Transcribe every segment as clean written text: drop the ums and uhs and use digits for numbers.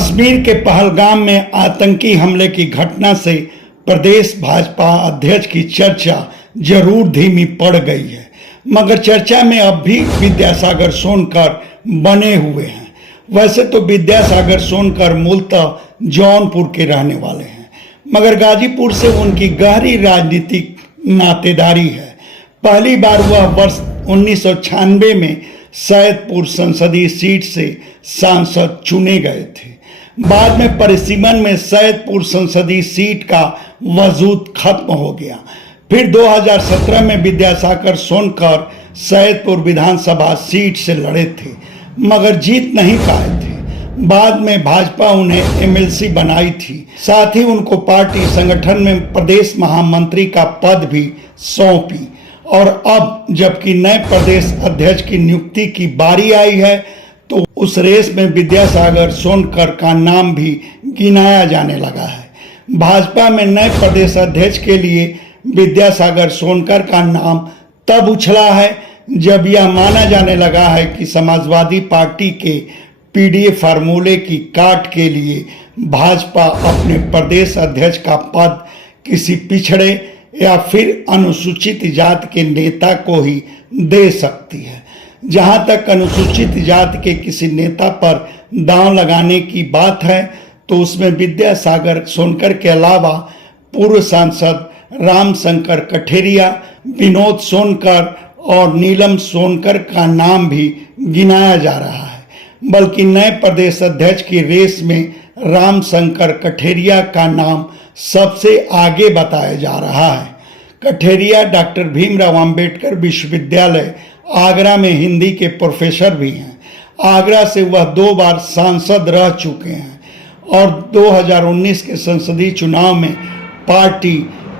कश्मीर के पहलगाम में आतंकी हमले की घटना से प्रदेश भाजपा अध्यक्ष की चर्चा जरूर धीमी पड़ गई है, मगर चर्चा में अब भी विद्यासागर सोनकर बने हुए हैं। वैसे तो विद्यासागर सोनकर मूलतः जौनपुर के रहने वाले हैं, मगर गाजीपुर से उनकी गहरी राजनीतिक नातेदारी है। पहली बार वह वर्ष 1996 में सैदपुर संसदीय सीट से सांसद चुने गए थे। बाद में परिसीमन में सैदपुर संसदीय सीट का वजूद खत्म हो गया। फिर 2017 में विद्यासागर सोनकर सैदपुर विधानसभा सीट से लड़े थे, मगर जीत नहीं पाए थे। बाद में भाजपा उन्हें एमएलसी बनाई थी, साथ ही उनको पार्टी संगठन में प्रदेश महामंत्री का पद भी सौंपी। और अब जबकि नए प्रदेश अध्यक्ष की नियुक्ति की बारी आई है, तो उस रेस में विद्यासागर सोनकर का नाम भी गिनाया जाने लगा है। भाजपा में नए प्रदेश अध्यक्ष के लिए विद्यासागर सोनकर का नाम तब उछला है जब यह माना जाने लगा है कि समाजवादी पार्टी के पीडीए फार्मूले की काट के लिए भाजपा अपने प्रदेश अध्यक्ष का पद किसी पिछड़े या फिर अनुसूचित जाति के नेता को ही दे सकती है। जहां तक अनुसूचित जाति के किसी नेता पर दांव लगाने की बात है, तो उसमें विद्यासागर सोनकर के अलावा पूर्व सांसद रामशंकर कठेरिया, विनोद सोनकर और नीलम सोनकर का नाम भी गिनाया जा रहा है। बल्कि नए प्रदेश अध्यक्ष की रेस में रामशंकर कठेरिया का नाम सबसे आगे बताया जा रहा है। कठेरिया डॉक्टर भीमराव अंबेडकर विश्वविद्यालय आगरा में हिंदी के प्रोफेसर भी हैं। आगरा से वह 2 बार सांसद रह चुके हैं और 2019 के संसदीय चुनाव में पार्टी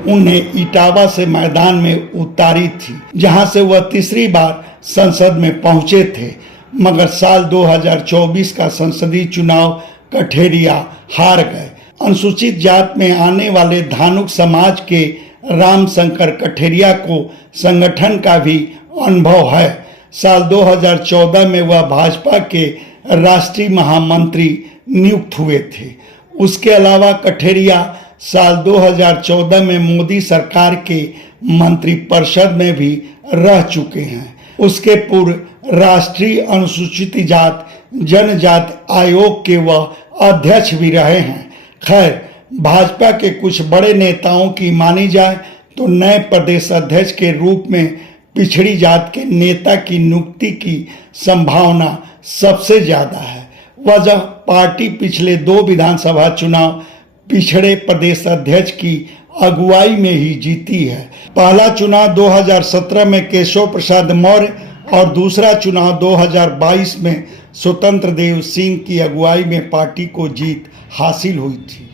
उन्हें इटावा से मैदान में उतारी थी, जहां से वह तीसरी बार संसद में पहुंचे थे। मगर साल 2024 का संसदीय चुनाव कठेरिया हार गए। अनुसूचित जात में आने वाले धानुक समाज के रामशंकर कठेरिया को संगठन का भी अनुभव है। साल 2014 में वह भाजपा के राष्ट्रीय महामंत्री नियुक्त हुए थे। उसके अलावा कठेरिया साल 2014 में मोदी सरकार के मंत्रिपरिषद में भी रह चुके हैं। उसके पूर्व राष्ट्रीय अनुसूचित जात जनजाति आयोग के वह अध्यक्ष भी रहे हैं। खैर, भाजपा के कुछ बड़े नेताओं की मानी जाए तो नए प्रदेश अध्यक्ष के रूप में पिछड़ी जात के नेता की नियुक्ति की संभावना सबसे ज्यादा है। वजह पार्टी पिछले 2 विधानसभा चुनाव पिछड़े प्रदेश अध्यक्ष की अगुवाई में ही जीती है। पहला चुनाव 2017 में केशव प्रसाद मौर्य और दूसरा चुनाव 2022 में स्वतंत्र देव सिंह की अगुवाई में पार्टी को जीत हासिल हुई थी।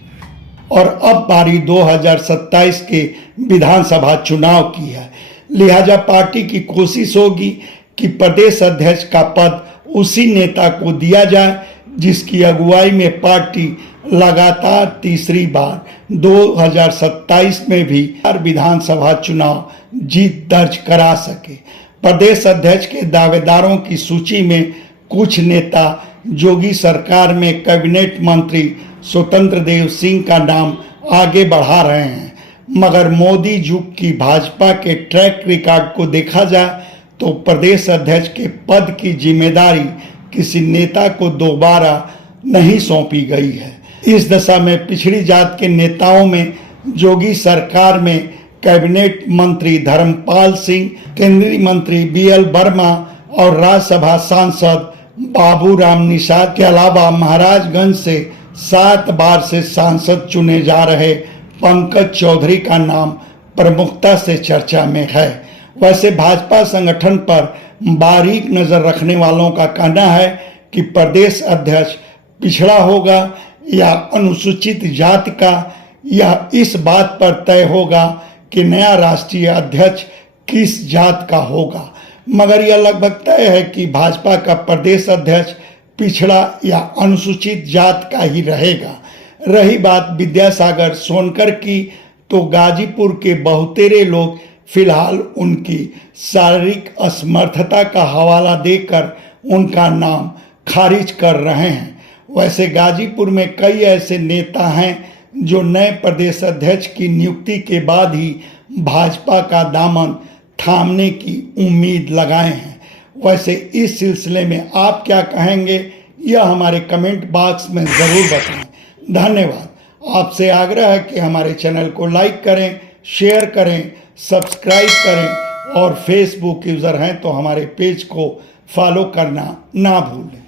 और अब बारी 2027 के विधानसभा चुनाव की है। लिहाजा पार्टी की कोशिश होगी कि प्रदेश अध्यक्ष का पद उसी नेता को दिया जाए जिसकी अगुवाई में पार्टी लगातार तीसरी बार 2027 में भी विधानसभा चुनाव जीत दर्ज करा सके। प्रदेश अध्यक्ष के दावेदारों की सूची में कुछ नेता जोगी सरकार में कैबिनेट मंत्री स्वतंत्र देव सिंह का नाम आगे बढ़ा रहे हैं, मगर मोदी युग की भाजपा के ट्रैक रिकॉर्ड को देखा जाए तो प्रदेश अध्यक्ष के पद की जिम्मेदारी किसी नेता को दोबारा नहीं सौंपी गई है। इस दशा में पिछड़ी जात के नेताओं में जोगी सरकार में कैबिनेट मंत्री धर्मपाल सिंह, केंद्रीय मंत्री बीएल वर्मा और राज्यसभा सांसद बाबूराम निषाद के अलावा महाराजगंज से 7 बार से सांसद चुने जा रहे पंकज चौधरी का नाम प्रमुखता से चर्चा में है। वैसे भाजपा संगठन पर बारीक नजर रखने वालों का कहना है कि प्रदेश अध्यक्ष पिछड़ा होगा या अनुसूचित जाति का, यह इस बात पर तय होगा कि नया राष्ट्रीय अध्यक्ष किस जात का होगा। मगर यह लगभग तय है कि भाजपा का प्रदेश अध्यक्ष पिछड़ा या अनुसूचित जात का ही रहेगा। रही बात विद्यासागर सोनकर की, तो गाजीपुर के बहुतेरे लोग फिलहाल उनकी शारीरिक असमर्थता का हवाला देकर उनका नाम खारिज कर रहे हैं। वैसे गाजीपुर में कई ऐसे नेता हैं जो नए प्रदेश अध्यक्ष की नियुक्ति के बाद ही भाजपा का दामन थामने की उम्मीद लगाए हैं। वैसे इस सिलसिले में आप क्या कहेंगे, यह हमारे कमेंट बॉक्स में ज़रूर बताएं। धन्यवाद। आपसे आग्रह है कि हमारे चैनल को लाइक करें, शेयर करें, सब्सक्राइब करें और फेसबुक यूज़र हैं तो हमारे पेज को फॉलो करना ना भूलें।